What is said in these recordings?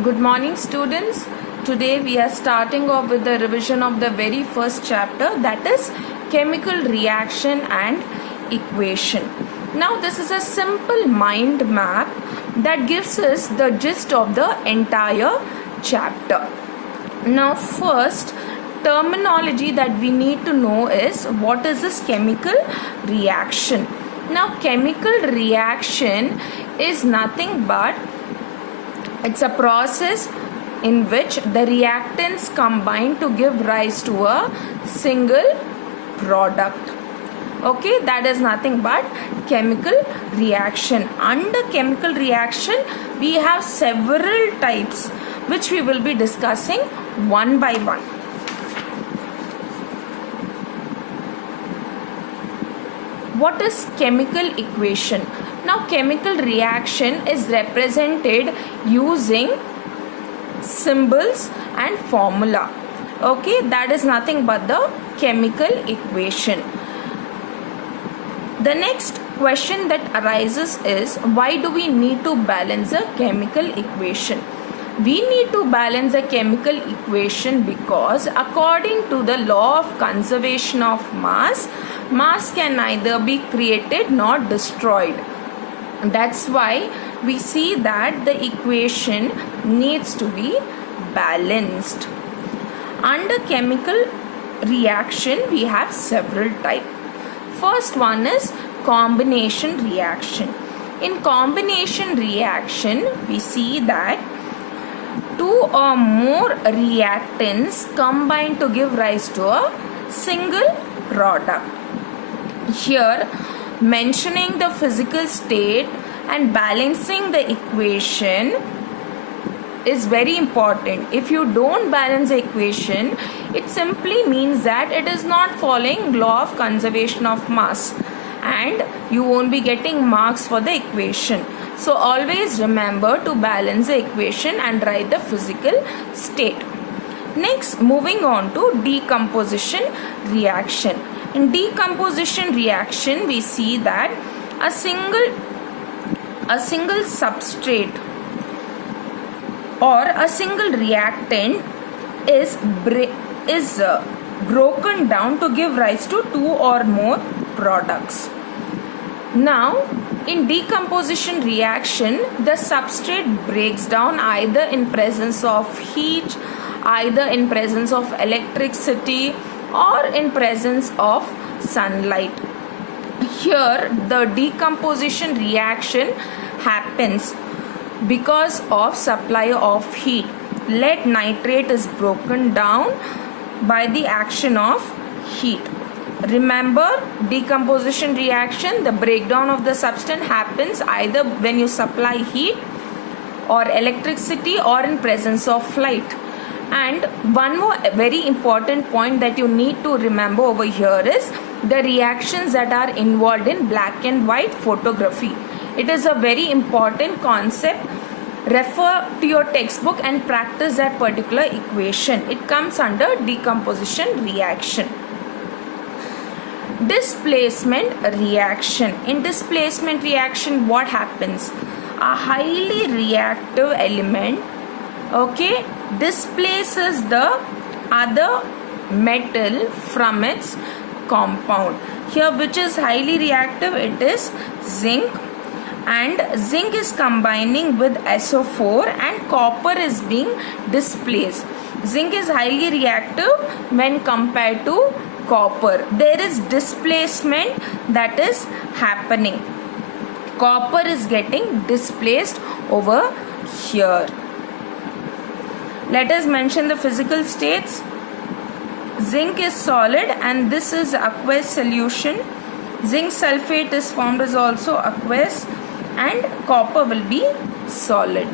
Good morning, students. Today we are starting off with the revision of the very first chapter, that is chemical reaction and equation. Now this is a simple mind map that gives us the gist of the entire chapter. Now first terminology that we need to know is what is this chemical reaction. Now chemical reaction is nothing but it's a process in which the reactants combine to give rise to a single product. Okay, that is nothing but chemical reaction. Under chemical reaction, we have several types which we will be discussing one by one. What is chemical equation? Now chemical reaction is represented using symbols and formula. Okay, that is nothing but the chemical equation. The next question that arises is, why do we need to balance a chemical equation? We need to balance a chemical equation because according to the law of conservation of mass, mass can neither be created nor destroyed. That's why we see that the equation needs to be balanced. Under chemical reaction, we have several types. First one is combination reaction. In combination reaction, we see that two or more reactants combine to give rise to a single product. Here, mentioning the physical state and balancing the equation is very important. If you don't balance the equation, it simply means that it is not following law of conservation of mass and you won't be getting marks for the equation. So always remember to balance the equation and write the physical state. Next, moving on to decomposition reaction. In decomposition reaction, we see that a single substrate or a single reactant is broken down to give rise to two or more products. Now, in decomposition reaction, the substrate breaks down either in presence of heat, either in presence of electricity, or in presence of sunlight. Here the decomposition reaction happens because of supply of heat. Lead nitrate is broken down by the action of heat. Remember, decomposition reaction, the breakdown of the substance happens either when you supply heat or electricity or in presence of light. And one more very important point that you need to remember over here is the reactions that are involved in black and white photography. It is a very important concept. Refer to your textbook and practice that particular equation. It comes under decomposition reaction. Displacement reaction. In displacement reaction, what happens? A highly reactive element, okay, displaces the other metal from its compound. Here, which is highly reactive? It is zinc, and zinc is combining with SO4 and copper is being displaced. Zinc is highly reactive when compared to copper. There is displacement that is happening. Copper is getting displaced over here. Let us mention the physical states. Zinc is solid and this is aqueous solution. Zinc sulfate is formed as also aqueous and copper will be solid.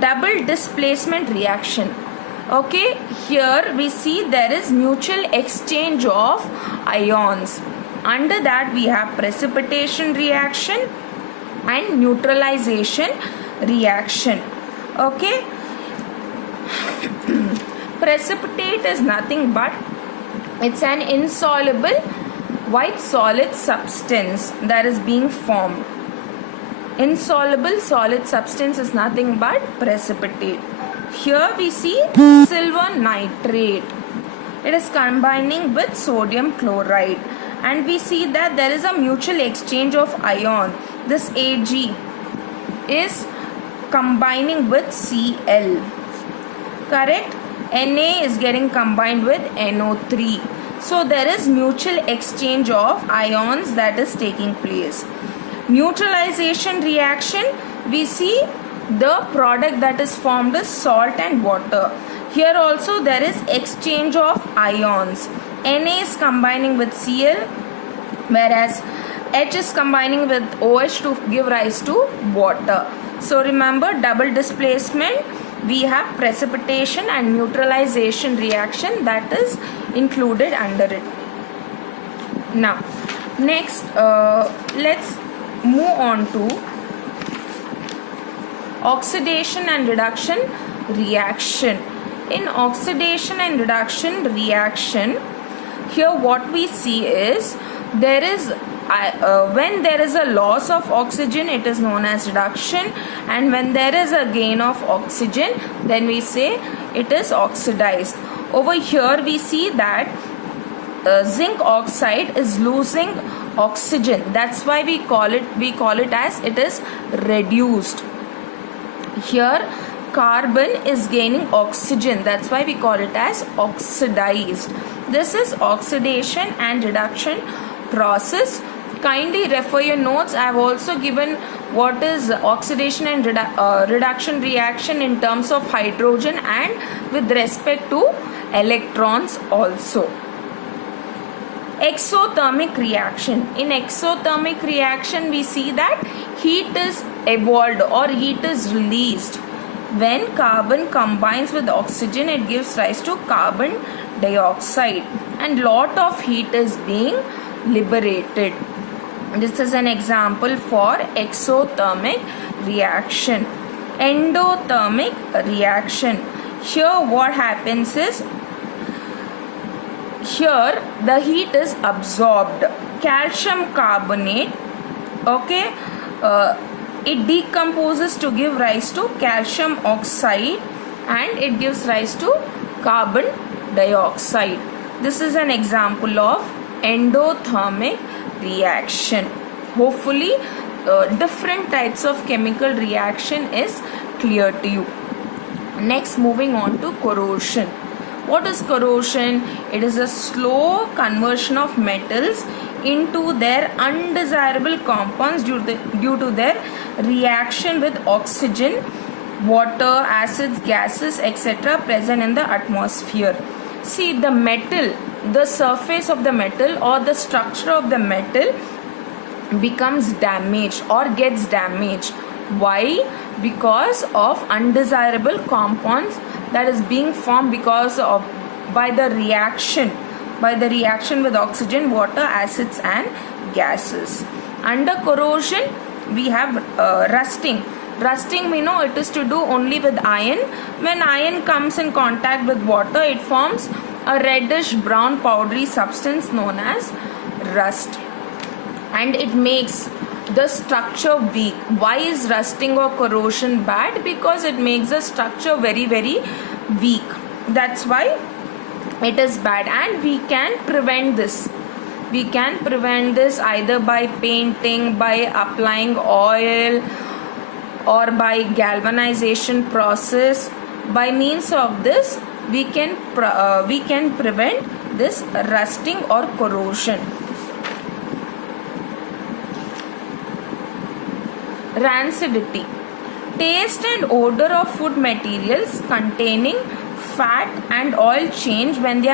Double displacement reaction. Okay, here we see there is mutual exchange of ions. Under that we have precipitation reaction and neutralization reaction. Okay. Precipitate is nothing but it's an insoluble white solid substance that is being formed. Insoluble solid substance is nothing but precipitate. Here we see silver nitrate. It is combining with sodium chloride, and we see that there is a mutual exchange of ion. This Ag is combining with Cl. Correct? Na is getting combined with NO3. So there is mutual exchange of ions that is taking place. Neutralization reaction, we see the product that is formed is salt and water. Here also there is exchange of ions. Na is combining with Cl, whereas H is combining with OH to give rise to water. So remember, double displacement, we have precipitation and neutralization reaction that is included under it. Now next let's move on to oxidation and reduction reaction. In oxidation and reduction reaction, here what we see is there is when there is a loss of oxygen, it is known as reduction, and when there is a gain of oxygen, then we say it is oxidized. Over here we see that zinc oxide is losing oxygen, that's why we call it as it is reduced. Here carbon is gaining oxygen, that's why we call it as oxidized. This is oxidation and reduction process. Kindly refer your notes. I have also given what is oxidation and reduction reaction in terms of hydrogen and with respect to electrons also. Exothermic reaction. In exothermic reaction, we see that heat is evolved or heat is released. When carbon combines with oxygen, it gives rise to carbon dioxide, and lot of heat is being liberated. This is an example for exothermic reaction. Endothermic reaction. Here what happens is, here the heat is absorbed. Calcium carbonate, okay, it decomposes to give rise to calcium oxide, and it gives rise to carbon dioxide. This is an example of endothermic reaction. Hopefully different types of chemical reaction is clear to you. Next, moving on to corrosion. What is corrosion? It is a slow conversion of metals into their undesirable compounds due to their reaction with oxygen, water, acids, gases, etc. present in the atmosphere. See, the metal, the surface of the metal or the structure of the metal becomes damaged or gets damaged. Why? Because of undesirable compounds that is being formed because of by the reaction with oxygen, water, acids and gases. Under corrosion, we have rusting. Rusting, we know it is to do only with iron. When iron comes in contact with water, it forms a reddish brown powdery substance known as rust, and it makes the structure weak. Why is rusting or corrosion bad? Because it makes the structure very, very weak. That's why it is bad, and we can prevent this. We can prevent this either by painting, by applying oil, or by galvanization process. By means of this, we can prevent this rusting or corrosion. Rancidity. Taste and odor of food materials containing fat and oil change when they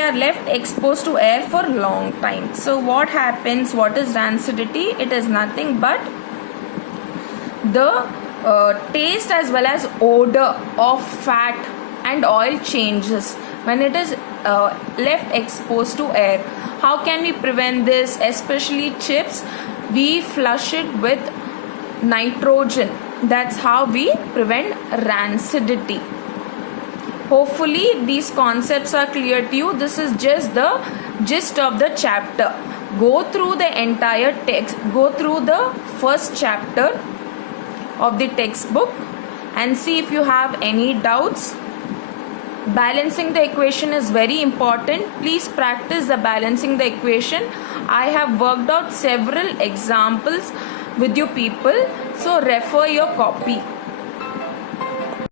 are left exposed to air for long time. So what happens? What is rancidity? It is nothing but the taste as well as odor of fat and oil changes when it is left exposed to air. How can we prevent this? Especially chips, we flush it with nitrogen. That's how we prevent rancidity. Hopefully these concepts are clear to you. This is just the gist of the chapter. Go through the entire text, go through the first chapter of the textbook and see if you have any doubts. Balancing the equation is very important. Please practice the balancing the equation. I have worked out several examples with you people, so refer your copy.